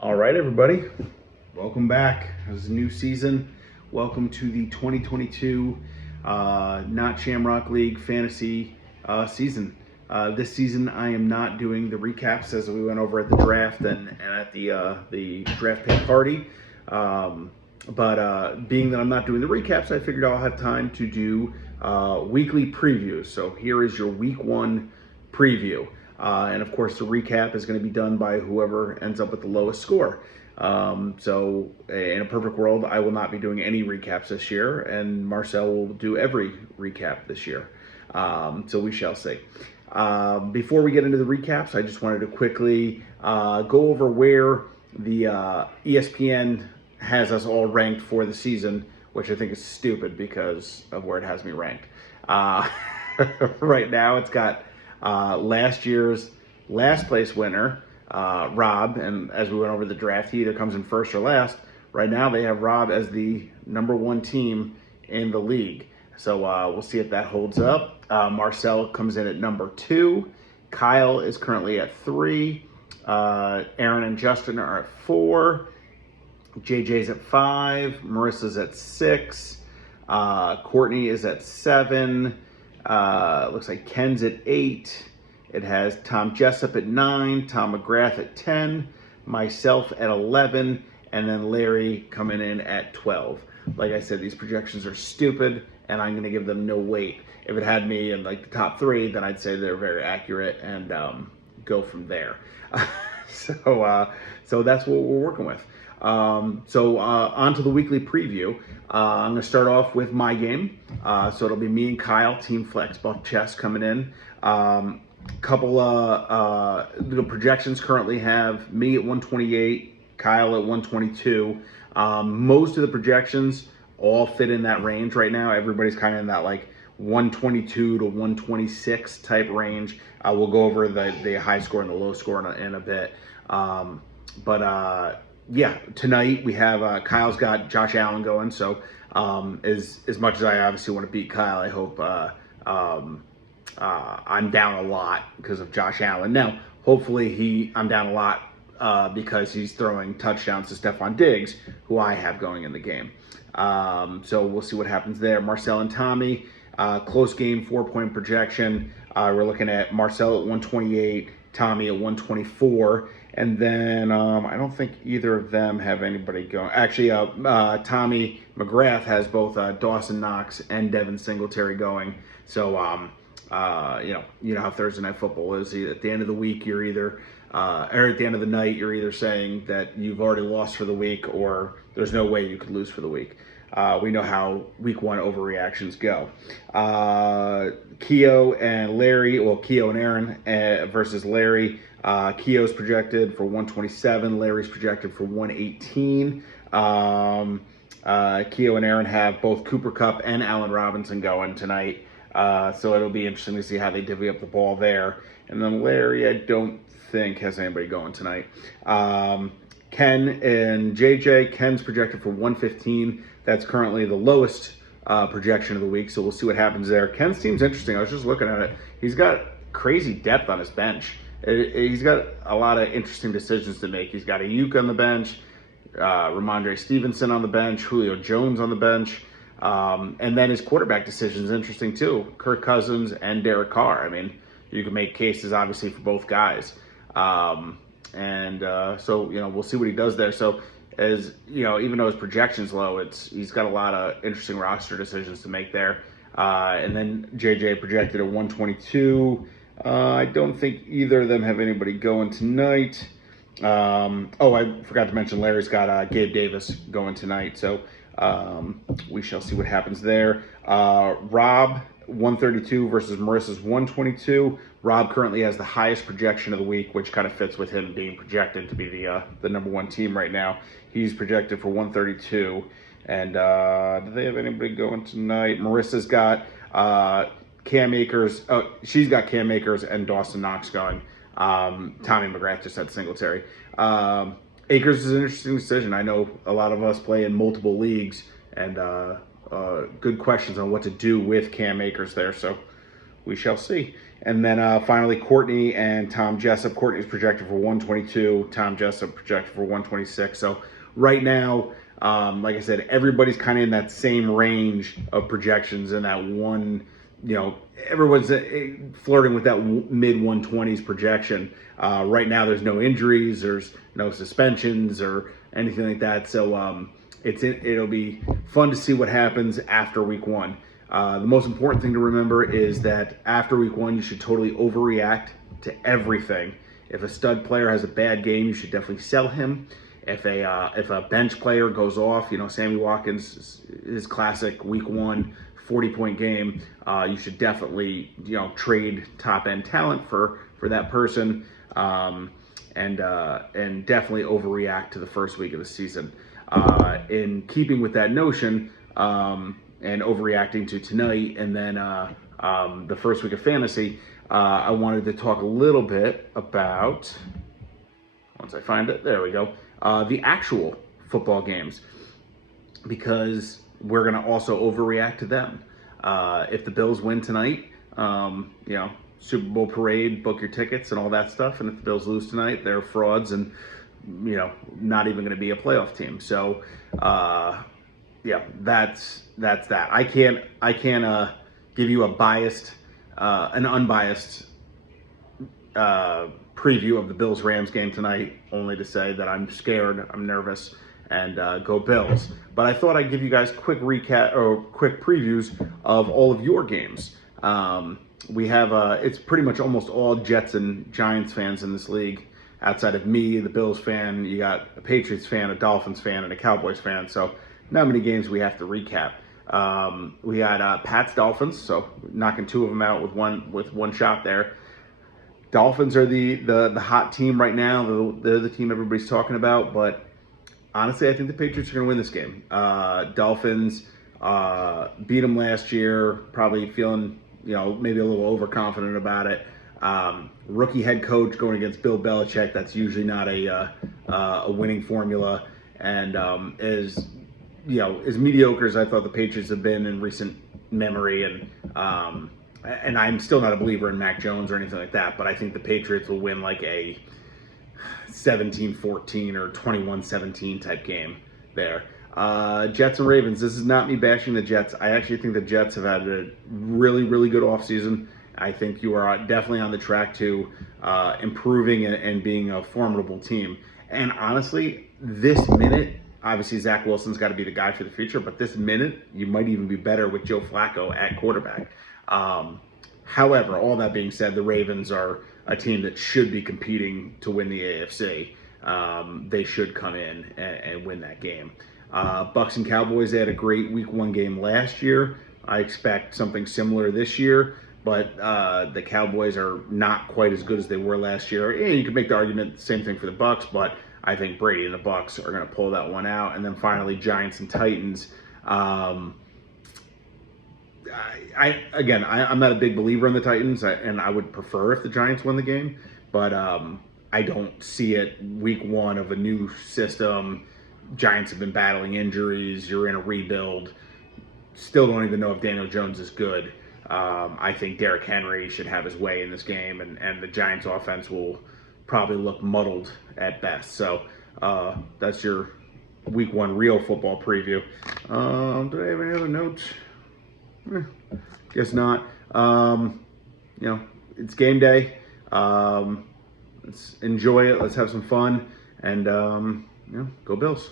All right, everybody, welcome back. This is a new season. Welcome to the 2022 Not Shamrock League fantasy season. This season, I am not doing the recaps as we went over at the draft and at the draft pick party. But being that I'm not doing the recaps, I figured I'll have time to do weekly previews. So here is your week one preview. And of course, the recap is going to be done by whoever ends up with the lowest score. So in a perfect world, I will not be doing any recaps this year, and Marcel will do every recap this year. So we shall see. Before we get into the recaps, I just wanted to quickly go over where the ESPN has us all ranked for the season, which I think is stupid because of where it has me ranked. Right now, it's got last year's last place winner, Rob, and as we went over the draft, he either comes in first or last. Right now, they have Rob as the number one team in the league. So we'll see if that holds up. Marcel comes in at number 2. Kyle is currently at 3. Aaron and Justin are at 4. JJ's at 5. Marissa's at 6. Courtney is at 7. Looks like Ken's at 8. It has Tom Jessup at 9, Tom McGrath at 10, myself at 11, and then Larry coming in at 12. Like I said, these projections are stupid, and I'm going to give them no weight. If it had me in like the top 3, then I'd say they're very accurate and go from there. So that's what we're working with. So on to the weekly preview. I'm going to start off with my game. So it'll be me and Kyle, Team Flex, Buff Chess coming in. Couple the projections currently have me at 128, Kyle at 122. Most of the projections all fit in that range right now. Everybody's kind of in that like 122 to 126 type range. We'll go over the high score and the low score in a bit. Yeah, tonight we have Kyle's got Josh Allen going. So as much as I obviously want to beat Kyle, I hope I'm down a lot because of Josh Allen. Now, hopefully I'm down a lot because he's throwing touchdowns to Stephon Diggs, who I have going in the game. So we'll see what happens there. Marcel and Tommy, close game, 4-point projection. We're looking at Marcel at 128, Tommy at 124. And then I don't think either of them have anybody going. Actually, Tommy McGrath has both Dawson Knox and Devin Singletary going. So, you know how Thursday Night Football is. At the end of the week, you're either, or at the end of the night, you're either saying that you've already lost for the week or there's no way you could lose for the week. We know how week one overreactions go. Keo and Larry, well, Keo and Aaron versus Larry. Keo's projected for 127. Larry's projected for 118. Keo and Aaron have both Cooper Kupp and Allen Robinson going tonight. So it'll be interesting to see how they divvy up the ball there. And then Larry, I don't think has anybody going tonight. Ken and JJ. Ken's projected for 115. That's currently the lowest projection of the week. So we'll see what happens there. Ken's team's interesting. I was just looking at it. He's got crazy depth on his bench. He's got a lot of interesting decisions to make. He's got Ayuk on the bench, Ramondre Stevenson on the bench, Julio Jones on the bench. And then his quarterback decision is interesting too. Kirk Cousins and Derek Carr. I mean, you can make cases obviously for both guys. So, you know, we'll see what he does there. So as you know, even though his projection's low, he's got a lot of interesting roster decisions to make there. And then JJ projected at 122. I don't think either of them have anybody going tonight. I forgot to mention Larry's got Gabe Davis going tonight. So we shall see what happens there. Rob, 132 versus Marissa's 122. Rob currently has the highest projection of the week, which kind of fits with him being projected to be the number one team right now. He's projected for 132. And do they have anybody going tonight? Marissa's got Cam Akers. Oh, she's got Cam Akers and Dawson Knox going. Tommy McGrath just had Singletary. Akers is an interesting decision. I know a lot of us play in multiple leagues, and good questions on what to do with Cam Akers there. So we shall see. And then finally, Courtney and Tom Jessup. Courtney's projected for 122. Tom Jessup projected for 126. So right now, like I said, everybody's kind of in that same range of projections in that one. Everyone's flirting with that mid 120s projection. Right now, there's no injuries, there's no suspensions or anything like that. So it'll be fun to see what happens after week one. The most important thing to remember is that after week one, you should totally overreact to everything. If a stud player has a bad game, you should definitely sell him. If a bench player goes off, Sammy Watkins, his classic week one 40-point game, you should definitely trade top end talent for that person, and definitely overreact to the first week of the season. In keeping with that notion, and overreacting to tonight, and then the first week of fantasy, I wanted to talk a little bit about, once I find it, there we go, the actual football games, because we're going to also overreact to them. If the Bills win tonight, Super Bowl parade, book your tickets and all that stuff. And if the Bills lose tonight, they're frauds and, not even going to be a playoff team. So, yeah, that's that. I can't give you an unbiased preview of the Bills-Rams game tonight, only to say that I'm scared, I'm nervous, and go Bills. But I thought I'd give you guys quick recap or quick previews of all of your games. We have it's pretty much almost all Jets and Giants fans in this league. Outside of me, the Bills fan, you got a Patriots fan, a Dolphins fan, and a Cowboys fan. So not many games we have to recap. We had Pats Dolphins, so knocking two of them out with one shot there. Dolphins are the hot team right now. They're the team everybody's talking about, but honestly, I think the Patriots are going to win this game. Dolphins beat them last year, probably feeling maybe a little overconfident about it. Rookie head coach going against Bill Belichick, that's usually not a winning formula. And as mediocre as I thought the Patriots have been in recent memory, and I'm still not a believer in Mac Jones or anything like that, but I think the Patriots will win like a 17-14 or 21-17 type game there. Jets and Ravens. This is not me bashing the Jets. I actually think the Jets have had a really, really good offseason. I think you are definitely on the track to improving and being a formidable team. And honestly, this minute, obviously Zach Wilson's got to be the guy for the future, but this minute, you might even be better with Joe Flacco at quarterback. However, all that being said, the Ravens are a team that should be competing to win the AFC. They should come in and win that game. Bucks and Cowboys, they had a great week one game last year. I expect something similar this year, but the Cowboys are not quite as good as they were last year. Yeah, you could make the argument, same thing for the Bucks, but I think Brady and the Bucks are going to pull that one out. And then finally, Giants and Titans. I'm not a big believer in the Titans, and I would prefer if the Giants win the game, but I don't see it week one of a new system. Giants have been battling injuries. You're in a rebuild. Still don't even know if Daniel Jones is good. I think Derrick Henry should have his way in this game, and the Giants offense will probably look muddled at best. So that's your week one real football preview. Do I have any other notes? Guess not. It's game day. Let's enjoy it. Let's have some fun, and go Bills.